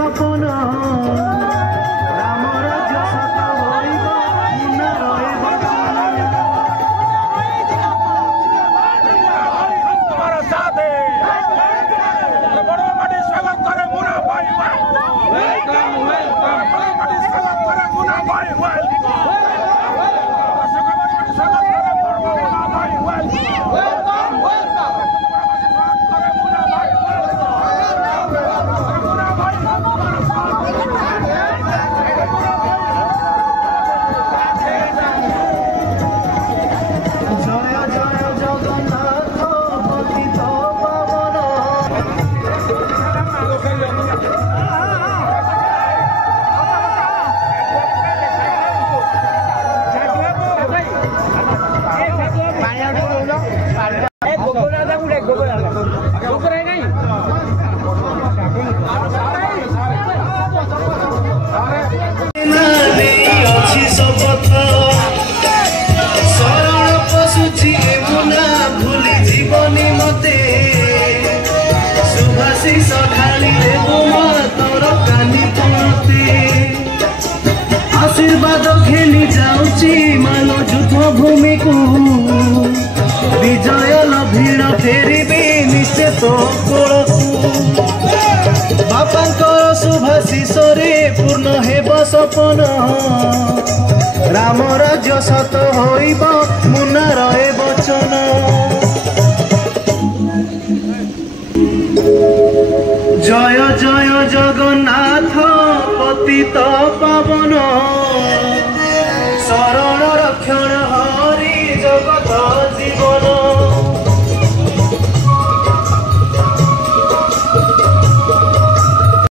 सपन राम राज्य सत होइब मुना रहइब तुम्हारा साथ है बड़ो माटी स्वागत करे मुना भाई वेलकम वेलकम बड़ो माटी स्वागत करे मुना भाई वेलकम स्वागत करे मुना भाई वेलकम वेलकम करे मुना भाई मुना भाई जय जय जगन्नाथ पतित पावन अच्छी शपथ शरण पशुची मुना भूली जीवनी मते शुभाशीष खाली देव तोर कानी पणते आशीर्वाद घेनी जाउची मान युद्ध भूमि को विजय लभीण फेरिबे निश्चय तो कोलकू बापांकर शुभाशीष रे पूर्ण हेब सपन राम राज्य सत होइब मुना रहे वचन जय जय जगन्नाथ पतित पावन शरण